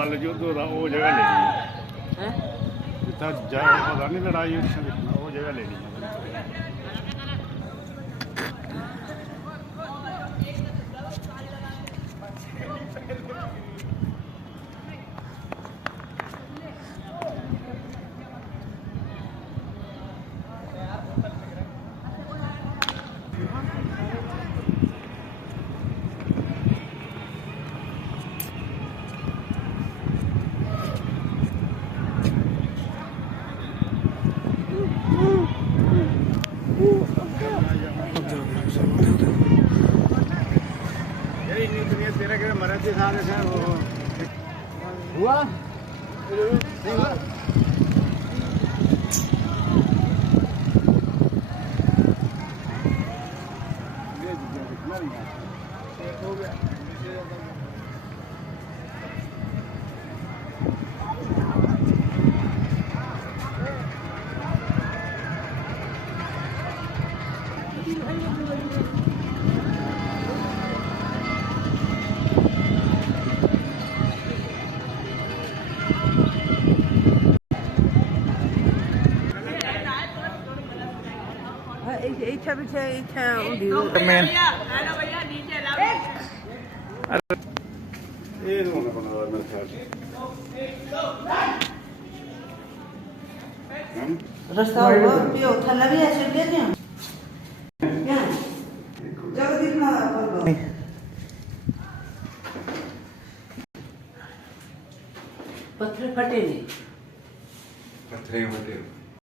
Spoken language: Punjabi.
ਮੱਲ ਜੋਧੋ ਦਾ ਉਹ ਜਗ੍ਹਾ ਲੈਣੀ ਹੈ ਜਿੱਥੇ ਜਾ ਪਤਾ ਨਹੀਂ ਲੜਾਈ ਉੱਥੇ ਦੇਖਣਾ ਉਹ ਜਗ੍ਹਾ ਲੈਣੀ तेरा के मरद के साथ है वो हुआ नहीं हुआ हो गया ਇੱਥੇ ਪਿੱਛੇ ਇੱਥੇ ਹੁੰਦੀ ਮੇਨ ਇਹ ਨੂੰ ਨਾ ਬਣਾਵਾ ਮੇਰੇ ਖਿਆਲ ਰਸਤਾ ਹੋਇਆ ਪਿਓ ਥੱਲੇ ਵੀ ਐਸੇ ਦੇ ਨੇ ਕਿਆ ਜਗਦੀ ਬਣਾ ਕਰ ਪੱਥਰ ਫਟੇ ਨੇ पत्थरे फटे